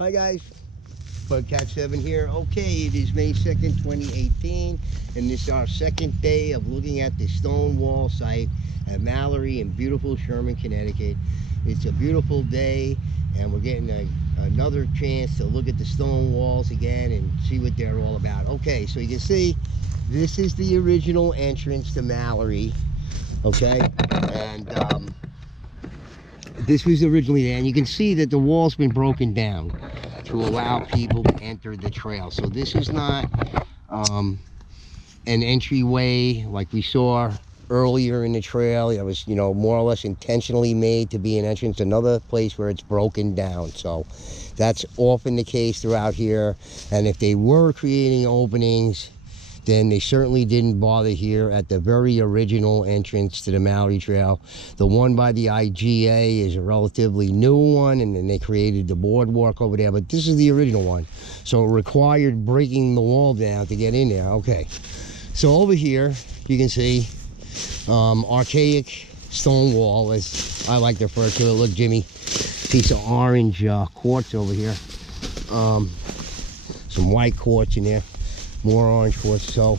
Hi guys, Cat 7 here. Okay, it is May 2nd, 2018, and this is our second day of looking at the stone wall site at Mallory in beautiful Sherman, Connecticut. It's a beautiful day, and we're getting another chance to look at the stone walls again and see what they're all about. Okay, so you can see this is the original entrance to Mallory. Okay, and this was originally there, and you can see that the wall's been broken down to allow people to enter the trail. So this is not an entryway like we saw earlier in the trail. It was, you know, more or less intentionally made to be an entrance. Another place where it's broken down. So that's often the case throughout here. And if they were creating openings, then they certainly didn't bother here at the very original entrance to the Mallory Trail. The one by the IGA is a relatively new one, and then they created the boardwalk over there, but this is the original one. So it required breaking the wall down to get in there. Okay, so over here, you can see archaic stone wall, as I like to refer to it. Look, Jimmy, piece of orange quartz over here. Some white quartz in there. More orange quartz. So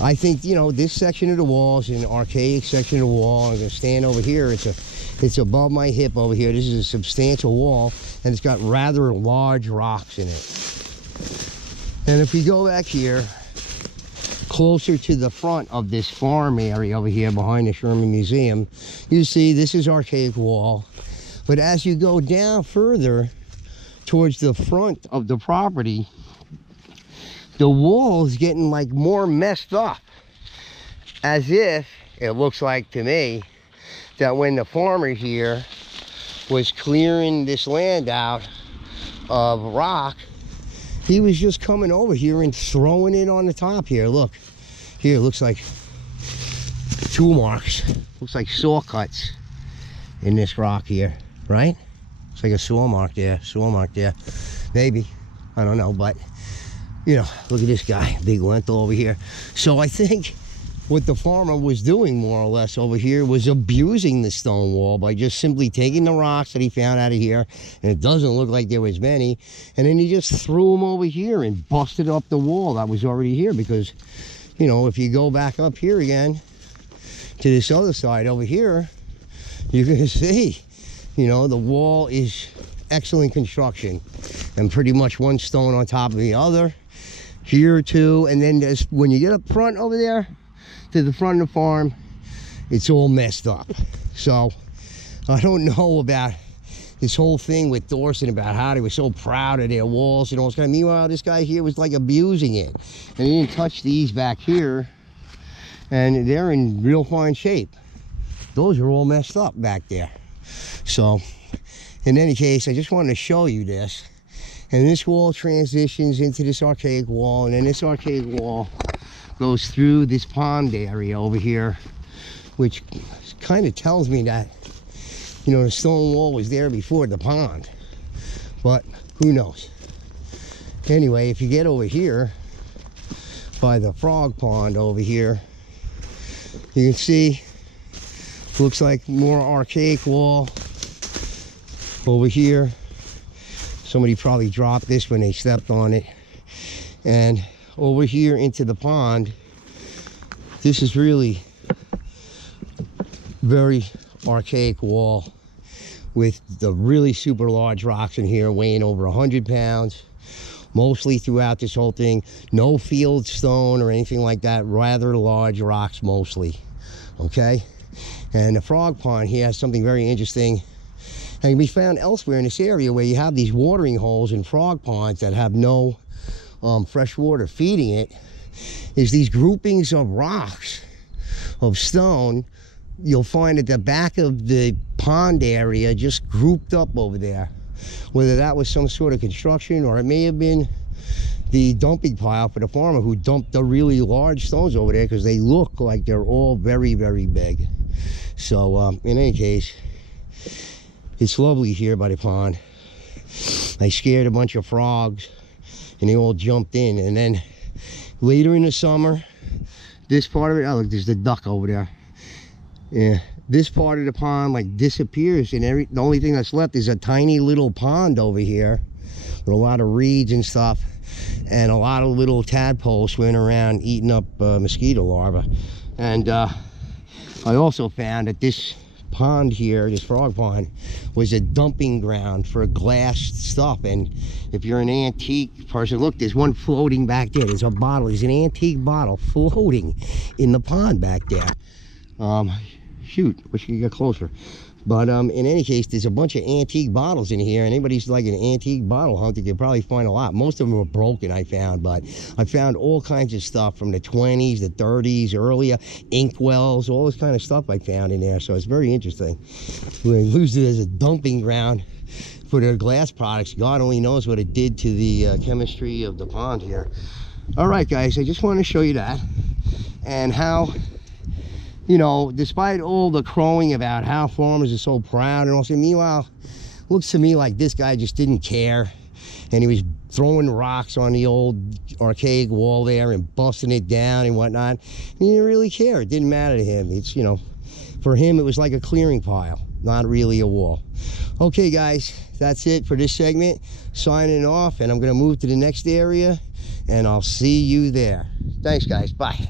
I think, you know, this section of the wall is an archaic section of the wall. I'm going to stand over here. It's above my hip over here. This is a substantial wall, and it's got rather large rocks in it. And if we go back here, closer to the front of this farm area over here behind the Sherman Museum, you see this is Archaic Wall. But as you go down further towards the front of the property, the wall is getting like more messed up, as if it looks like to me that when the farmer here was clearing this land out of rock, he was just coming over here and throwing it on the top here. Look, here it looks like tool marks, looks like saw cuts in this rock here, right? It's like a saw mark there, maybe, I don't know, but you know, look at this guy, big lentil over here. So I think what the farmer was doing more or less over here was abusing the stone wall by just simply taking the rocks that he found out of here, and it doesn't look like there was many, and then he just threw them over here and busted up the wall that was already here. Because, you know, if you go back up here again to this other side over here, you can see, you know, the wall is excellent construction and pretty much one stone on top of the other. Here too, and then there's, when you get up front over there to the front of the farm, it's all messed up. So I don't know about this whole thing with Thorson about how they were so proud of their walls and all this kind of. Meanwhile, this guy here was like abusing it, and he didn't touch these back here, and they're in real fine shape. Those are all messed up back there. So in any case, I just wanted to show you this. And this wall transitions into this archaic wall, and then this archaic wall goes through this pond area over here, which kind of tells me that, you know, the stone wall was there before the pond, but who knows. Anyway, if you get over here by the frog pond over here, you can see looks like more archaic wall over here. Somebody probably dropped this when they stepped on it. And over here into the pond, this is really very archaic wall with the really super large rocks in here weighing over 100 pounds, mostly throughout this whole thing. No field stone or anything like that, rather large rocks mostly, okay? And the frog pond here has something very interesting, and can be found elsewhere in this area, where you have these watering holes in frog ponds that have no fresh water feeding it, is these groupings of rocks, of stone, you'll find at the back of the pond area just grouped up over there. Whether that was some sort of construction, or it may have been the dumping pile for the farmer who dumped the really large stones over there, because they look like they're all very, very big. So in any case, it's lovely here by the pond. I scared a bunch of frogs and they all jumped in. And then later in the summer, this part of it, oh look, there's the duck over there. Yeah, this part of the pond like disappears, and the only thing that's left is a tiny little pond over here with a lot of reeds and stuff, and a lot of little tadpoles swimming around eating up mosquito larvae. And I also found that this pond here, this frog pond, was a dumping ground for glass stuff. And if you're an antique person, look, there's one floating back there. There's a bottle. There's an antique bottle floating in the pond back there. Shoot, wish you could get closer. But in any case, there's a bunch of antique bottles in here. And anybody's like an antique bottle hunter, you can probably find a lot. Most of them are broken, I found, but I found all kinds of stuff from the 20s, the 30s, earlier, inkwells, all this kind of stuff I found in there. So it's very interesting. We used it as a dumping ground for their glass products. God only knows what it did to the chemistry of the pond here. All right, guys, I just want to show you that, and how, you know, despite all the crowing about how farmers are so proud and all, meanwhile, looks to me like this guy just didn't care, and he was throwing rocks on the old archaic wall there and busting it down and whatnot. He didn't really care. It didn't matter to him. It's, you know, for him it was like a clearing pile, not really a wall. Okay, guys, that's it for this segment. Signing off, and I'm going to move to the next area, and I'll see you there. Thanks, guys. Bye.